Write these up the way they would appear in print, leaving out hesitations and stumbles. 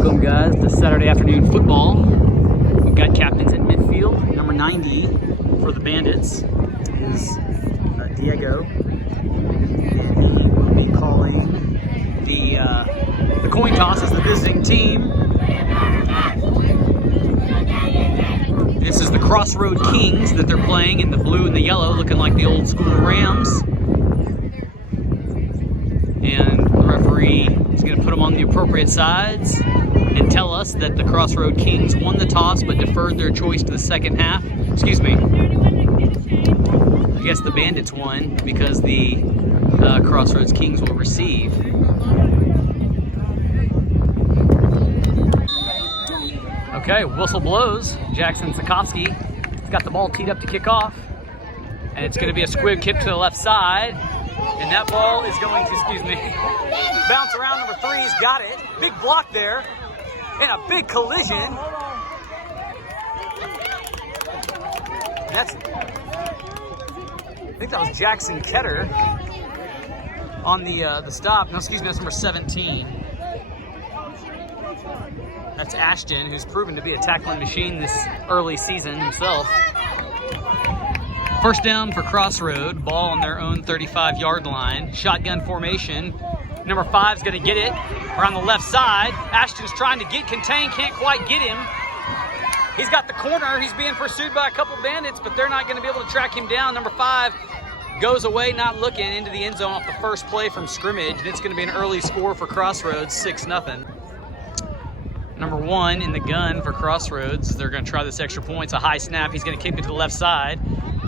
Welcome, guys, to Saturday afternoon football. We've got captains at midfield. Number 90 for the Bandits is Diego, and he will be calling the coin toss as the visiting team. This is the Crossroad Kings that they're playing in the blue and the yellow, looking like the old school Rams. And the referee is going to put them on the appropriate sides and tell us that the Crossroad Kings won the toss but deferred their choice to the second half. Excuse me. I guess the Bandits won because the Crossroads Kings will receive. Okay, whistle blows. Jackson Sikowski has got the ball teed up to kick off. And it's going to be a squib kick to the left side. And that ball is going to, bounce around. Number 3's got it. Big block there. And a big collision. I think that was Jackson Ketter on the stop. No, excuse me, that's number 17. That's Ashton, who's proven to be a tackling machine this early season himself. First down for Crossroad, ball on their own 35-yard line. Shotgun formation. Number 5's going to get it around the left side. Ashton's trying to contain, can't quite get him. He's got the corner. He's being pursued by a couple Bandits, but they're not going to be able to track him down. Number 5 goes away, not looking, into the end zone off the first play from scrimmage. And it's going to be an early score for Crossroads, 6-0. Number 1 in the gun for Crossroads. They're going to try this extra point. It's a high snap. He's going to kick it to the left side.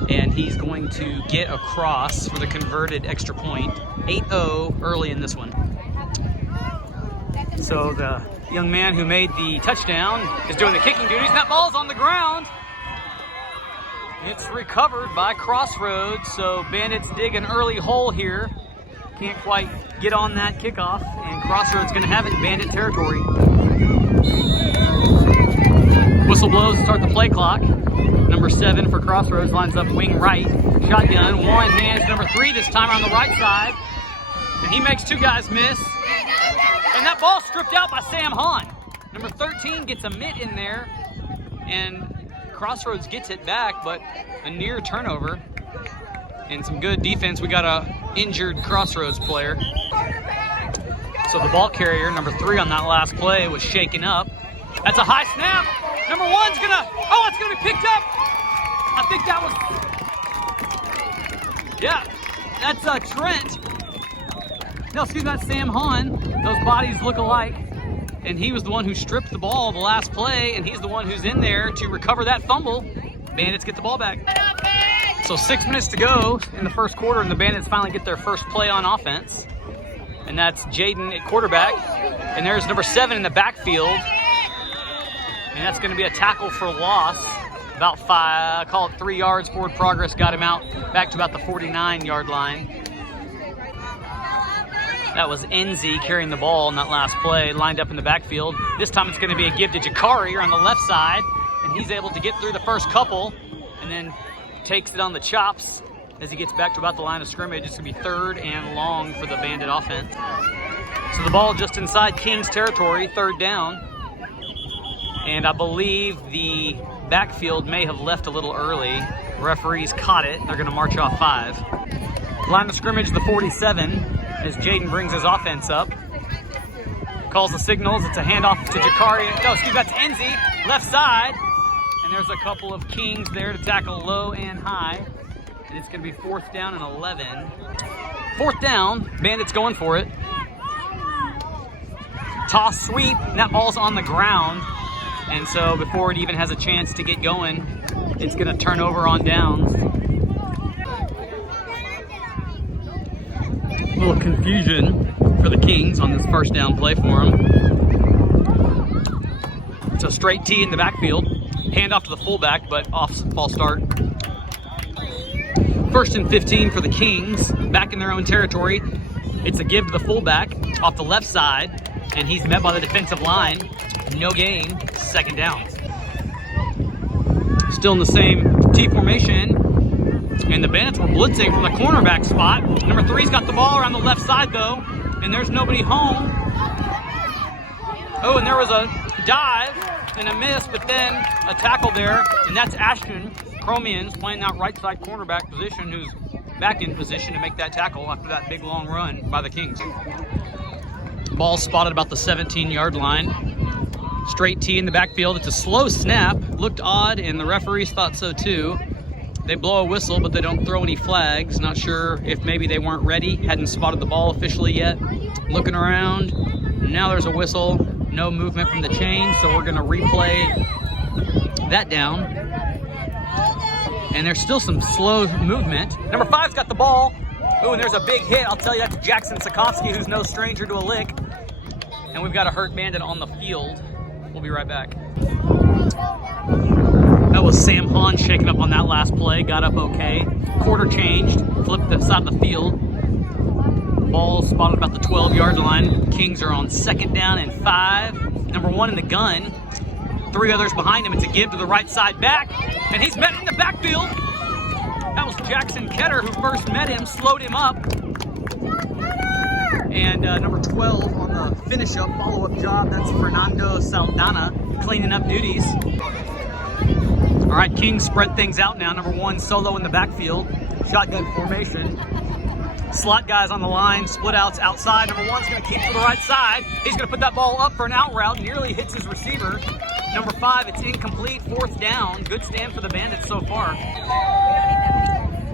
And he's going to get across for the converted extra point. 8-0 early in this one. So the young man who made the touchdown is doing the kicking duties. That ball's on the ground. It's recovered by Crossroads. So Bandits dig an early hole here. Can't quite get on that kickoff. And Crossroads going to have it in Bandit territory. Whistle blows to start the play clock. Number 7 for Crossroads lines up wing right. Shotgun, one hands number 3 this time on the right side. And he makes 2 guys miss. And that ball stripped out by Sam Hahn. Number 13 gets a mitt in there. And Crossroads gets it back, but a near turnover. And some good defense. We got a injured Crossroads player. So the ball carrier, number 3 on that last play, was shaken up. That's a high snap. Number 1's gonna, it's gonna be picked up. I think that was, yeah, that's Trent. No, excuse me, that's Sam Hahn. Those bodies look alike. And he was the one who stripped the ball the last play, and he's the one who's in there to recover that fumble. Bandits get the ball back. So 6 minutes to go in the first quarter, and the Bandits finally get their first play on offense. And that's Jaden at quarterback. And there's number 7 in the backfield. And that's going to be a tackle for loss. About 5, call it 3 yards forward progress, got him out back to about the 49-yard line. That was Enzi carrying the ball in that last play, lined up in the backfield. This time it's going to be a give to Jakari on the left side, and he's able to get through the first couple and then takes it on the chops as he gets back to about the line of scrimmage. It's going to be 3rd and long for the Bandit offense. So the ball just inside Kings territory, 3rd down. And I believe the backfield may have left a little early. Referees caught it. They're going to march off 5. Line of scrimmage, the 47, as Jaden brings his offense up. Calls the signals. It's a handoff to Jakari. No, excuse me, that's Enzi, left side. And there's a couple of Kings there to tackle low and high. And it's going to be 4th down and 11. 4th down, Bandits going for it. Toss sweep, and that ball's on the ground. And so before it even has a chance to get going, it's going to turn over on downs. A little confusion for the Kings on this first down play for them. It's a straight tee in the backfield. Handoff to the fullback, but false start. 1st and 15 for the Kings, back in their own territory. It's a give to the fullback off the left side, and he's met by the defensive line. No gain, 2nd down. Still in the same T formation, and the Bandits were blitzing from the cornerback spot. Number 3's got the ball around the left side though, and there's nobody home. Oh, and there was a dive and a miss, but then a tackle there, and that's Ashton Chromians playing that right side cornerback position, who's back in position to make that tackle after that big long run by the Kings. Ball spotted about the 17-yard line. Straight tee in the backfield. It's a slow snap. Looked odd, and the referees thought so too. They blow a whistle, but they don't throw any flags. Not sure if maybe they weren't ready, hadn't spotted the ball officially yet. Looking around, now there's a whistle. No movement from the chain, so we're gonna replay that down. And there's still some slow movement. Number 5's got the ball. Ooh, and there's a big hit. I'll tell you, that's Jackson Sikowski, who's no stranger to a lick. And we've got a hurt Bandit on the field. We'll be right back. That was Sam Hahn shaking up on that last play. Got up okay. Quarter changed. Flipped the side of the field. Ball spotted about the 12-yard line. Kings are on 2nd down and 5. Number 1 in the gun. 3 others behind him. It's a give to the right side back. And he's met in the backfield. That was Jackson Ketter who first met him, slowed him up. And number 12 on the finish-up, follow-up job, that's Fernando Saldana, cleaning up duties. All right, Kings spread things out now. Number 1 solo in the backfield, shotgun formation. Slot guys on the line, split outs outside. Number 1's gonna keep to the right side. He's gonna put that ball up for an out route, nearly hits his receiver. Number 5, it's incomplete, 4th down. Good stand for the Bandits so far.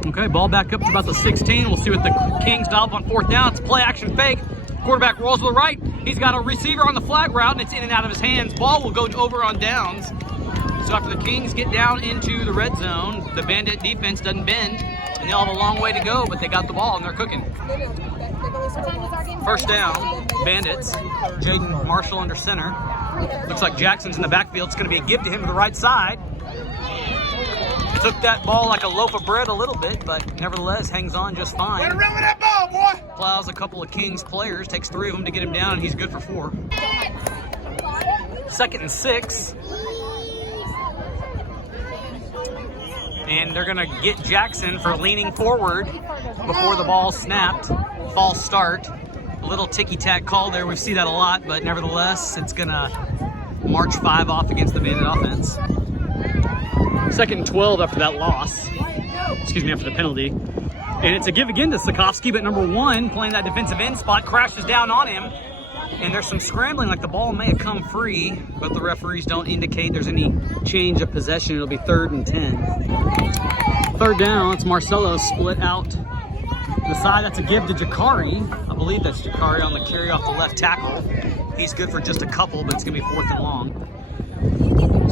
Okay, ball back up to about the 16. We'll see what the Kings dial up on 4th down. It's a play action fake. Quarterback rolls to the right. He's got a receiver on the flag route, and it's in and out of his hands. Ball will go over on downs. So after the Kings get down into the red zone, the Bandit defense doesn't bend, and they'll have a long way to go, but they got the ball and they're cooking. 1st down, Bandits. Jaden Marshall under center. Looks like Jackson's in the backfield. It's going to be a give to him to the right side. Took that ball like a loaf of bread a little bit, but nevertheless hangs on just fine. Run around with that ball, boy! Plows a couple of Kings players, takes 3 of them to get him down, and he's good for 4. 2nd and 6. And they're gonna get Jackson for leaning forward before the ball snapped. False start. A little ticky-tack call there. We see that a lot, but nevertheless, it's gonna march 5 off against the Bandit offense. 2nd and 12 after that loss. Excuse me, after the penalty. And it's a give again to Sikowski, but number 1 playing that defensive end spot crashes down on him. And there's some scrambling, like the ball may have come free, but the referees don't indicate there's any change of possession. It'll be 3rd and 10. 3rd down, it's Marcelo split out the side. That's a give to Jakari. I believe that's Jakari on the carry off the left tackle. He's good for just a couple, but it's gonna be 4th and long.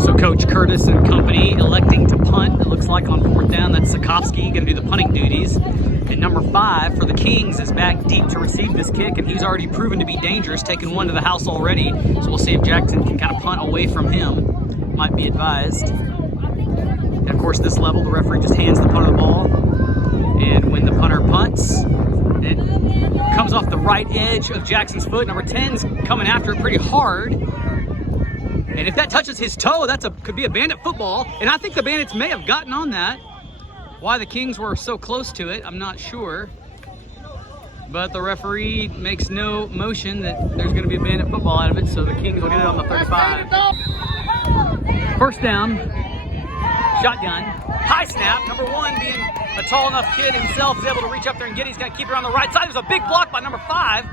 So Coach Curtis and company electing to punt, it looks like on 4th down. That's Sikowski gonna do the punting duties. And number 5 for the Kings is back deep to receive this kick, and he's already proven to be dangerous, taking 1 to the house already. So we'll see if Jackson can kind of punt away from him. Might be advised. And of course, this level, the referee just hands the punter the ball. And when the punter punts, it comes off the right edge of Jackson's foot. Number 10's coming after it pretty hard. And if that touches his toe, could be a Bandit football. And I think the Bandits may have gotten on that. Why the Kings were so close to it, I'm not sure. But the referee makes no motion that there's going to be a Bandit football out of it, so the Kings will get it on the 35. 1st down, shotgun, high snap. Number 1 being a tall enough kid himself is able to reach up there and get it. He's going to keep it on the right side. There's a big block by number 5.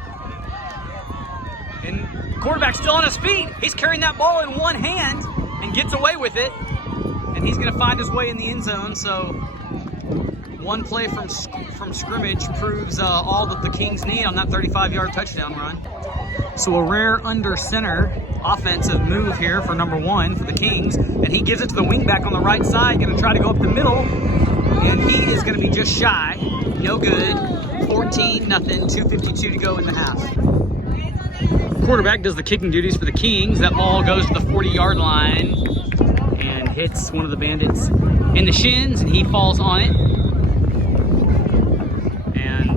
And quarterback still on his feet. He's carrying that ball in 1 hand and gets away with it. And he's going to find his way in the end zone, so 1 play from scrimmage proves all that the Kings need on that 35-yard touchdown run. So a rare under center offensive move here for number 1 for the Kings, and he gives it to the wingback on the right side, going to try to go up the middle, and he is going to be just shy. No good. 14-0, 2:52 to go in the half. Quarterback does the kicking duties for the Kings. That ball goes to the 40-yard line and hits one of the Bandits in the shins, and he falls on it.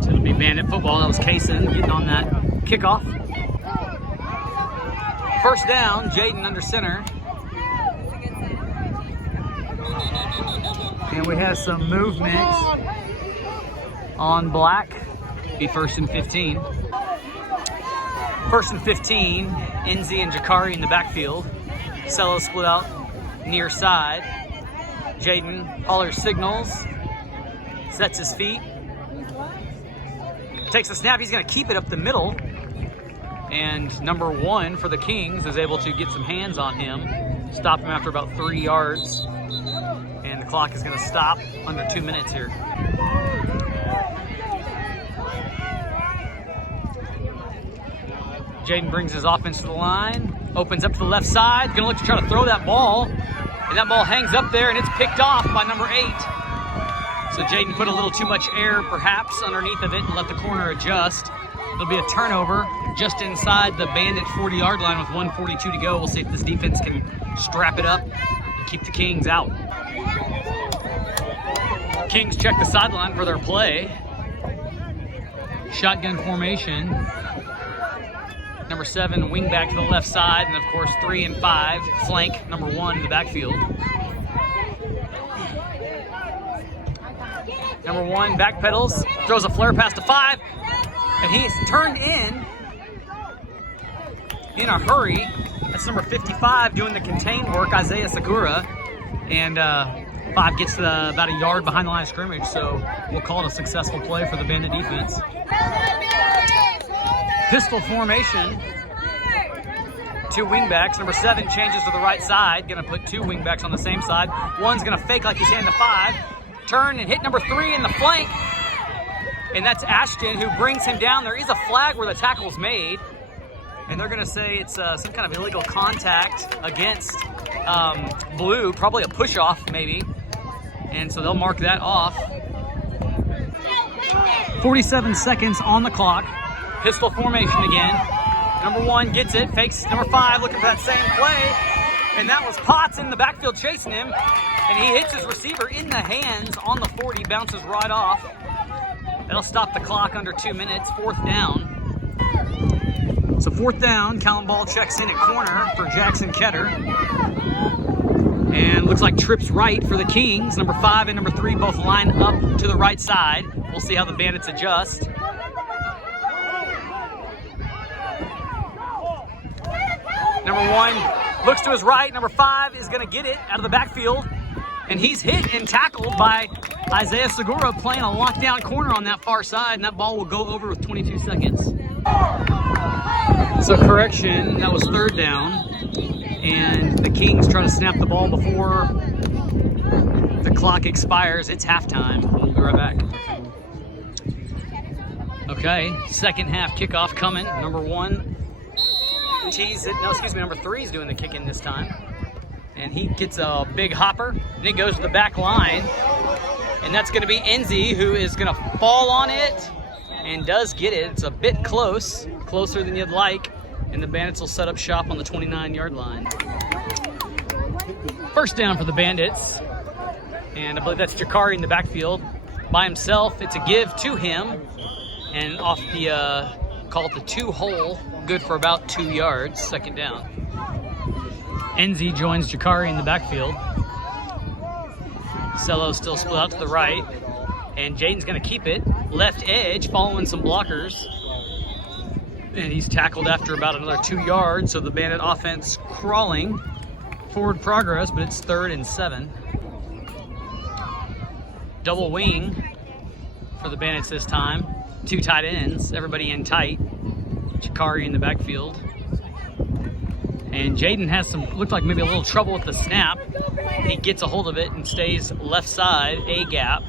It'll be Bandit football. That was Kaysen getting on that kickoff. 1st down, Jaden under center. And we have some movement on black. Be 1st and 15. First and 15, Enzi and Jakari in the backfield. Cello split out near side. Jaden hollers signals, sets his feet, takes a snap. He's going to keep it up the middle. And number 1 for the Kings is able to get some hands on him, stop him after about 3 yards. And the clock is going to stop under 2 minutes here. Jaden brings his offense to the line, opens up to the left side, going to look to try to throw that ball. And that ball hangs up there, and it's picked off by number 8. So Jaden put a little too much air, perhaps, underneath of it and let the corner adjust. It'll be a turnover just inside the Bandit 40-yard line with 1:42 to go. We'll see if this defense can strap it up and keep the Kings out. Kings check the sideline for their play. Shotgun formation. Number 7, wing back to the left side, and of course 3 and 5, flank number 1 in the backfield. Number 1 backpedals, throws a flare pass to 5, and he's turned in a hurry. That's number 55 doing the contain work, Isaiah Segura, and 5 gets to about a yard behind the line of scrimmage, so we'll call it a successful play for the Bandit defense. Pistol formation, 2 wingbacks. Number 7 changes to the right side, gonna put 2 wingbacks on the same side. One's gonna fake like he's handing the 5, turn and hit number 3 in the flank, and that's Ashton who brings him down. There is a flag where the tackle's made, and they're gonna say it's some kind of illegal contact against Blue, probably a push-off maybe, and so they'll mark that off. 47 seconds on the clock. Pistol formation again. Number 1 gets it, fakes number 5, looking for that same play. And that was Potts in the backfield chasing him. And he hits his receiver in the hands on the 40, bounces right off. That'll stop the clock under 2 minutes, 4th down. So 4th down, Callum Ball checks in at corner for Jackson Ketter. And looks like trips right for the Kings. Number 5 and number 3 both line up to the right side. We'll see how the Bandits adjust. Number 1 looks to his right. Number 5 is going to get it out of the backfield. And he's hit and tackled by Isaiah Segura playing a lockdown corner on that far side. And that ball will go over with 22 seconds. So correction, that was 3rd down. And the Kings try to snap the ball before the clock expires. It's halftime. We'll be right back. Okay, second half kickoff coming. Number 1. Number 3 is doing the kick in this time. And he gets a big hopper, and it goes to the back line. And that's going to be Enzi, who is going to fall on it and does get it. It's a bit close, closer than you'd like. And the Bandits will set up shop on the 29-yard line. First down for the Bandits. And I believe that's Jakari in the backfield. By himself, it's a give to him. And off the, call it the 2-hole. Good for about 2 yards, 2nd down. Enzi joins Jakari in the backfield. Cello still split out to the right. And Jaden's going to keep it. Left edge, following some blockers. And he's tackled after about another 2 yards. So the Bandit offense crawling. Forward progress, but it's 3rd and 7. Double wing for the Bandits this time. 2 tight ends, everybody in tight. Jakari in the backfield. And Jaden has looked like maybe a little trouble with the snap. He gets a hold of it and stays left side, A gap,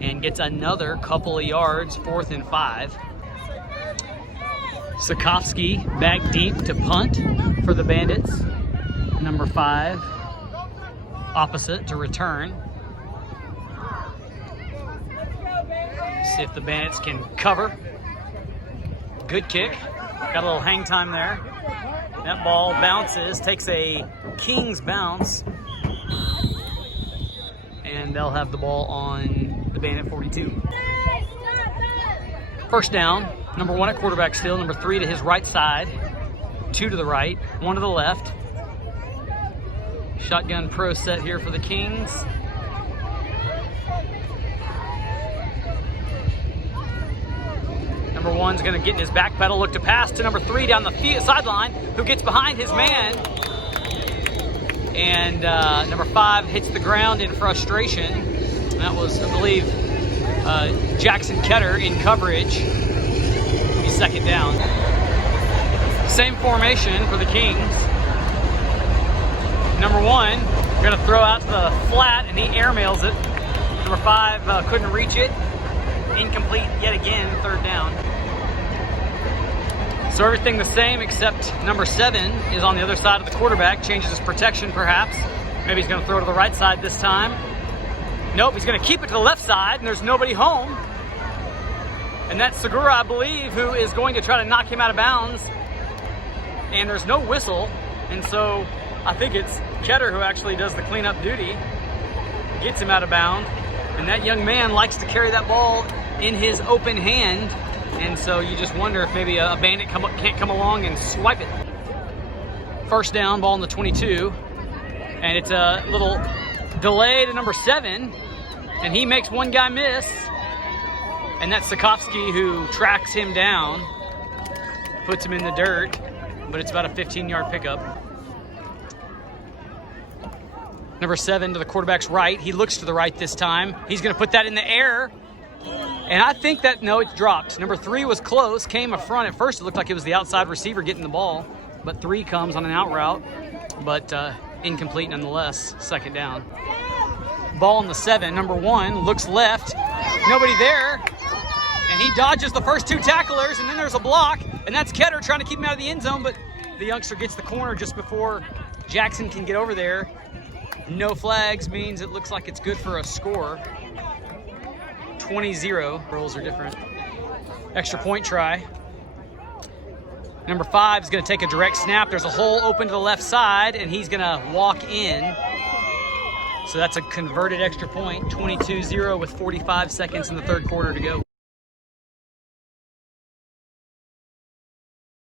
and gets another couple of yards, 4th and 5. Sikowski back deep to punt for the Bandits. Number 5, opposite to return. See if the Bandits can cover. Good kick. Got a little hang time there. That ball bounces, takes a Kings bounce, and they'll have the ball on the Bandit 42. First down, number 1 at quarterback still, number 3 to his right side, 2 to the right, 1 to the left. Shotgun pro set here for the Kings. Number 1's going to get in his back pedal, look to pass to number 3 down the sideline, who gets behind his man. And number 5 hits the ground in frustration. And that was, I believe, Jackson Ketter in coverage. He's second down. Same formation for the Kings. Number 1 going to throw out to the flat, and he airmails it. Number 5 couldn't reach it. Incomplete yet again, third down. So everything the same except number 7 is on the other side of the quarterback, changes his protection perhaps. Maybe he's going to throw to the right side this time. Nope, he's going to keep it to the left side, and there's nobody home. And that's Segura, I believe, who is going to try to knock him out of bounds. And there's no whistle, and so I think it's Ketter who actually does the cleanup duty, gets him out of bounds. And that young man likes to carry that ball in his open hand, and so you just wonder if maybe a bandit can't come along and swipe it. First down, ball on the 22, and it's a little delay to number 7, and he makes one guy miss, and that's Sikowski who tracks him down, puts him in the dirt, but it's about a 15-yard pickup. Number 7 to the quarterback's right. He looks to the right this time. He's going to put that in the air. And I think that, no, it's dropped. Number 3 was close, came up front. At first, it looked like it was the outside receiver getting the ball. But 3 comes on an out route. But incomplete nonetheless, second down. Ball on the 7. Number 1 looks left. Nobody there. And he dodges the first 2 tacklers. And then there's a block. And that's Ketter trying to keep him out of the end zone. But the youngster gets the corner just before Jackson can get over there. No flags means it looks like it's good for a score. 20-0. Rules are different. Extra point try. Number 5 is going to take a direct snap. There's a hole open to the left side, and he's going to walk in. So that's a converted extra point. 22-0 with 45 seconds in the third quarter to go.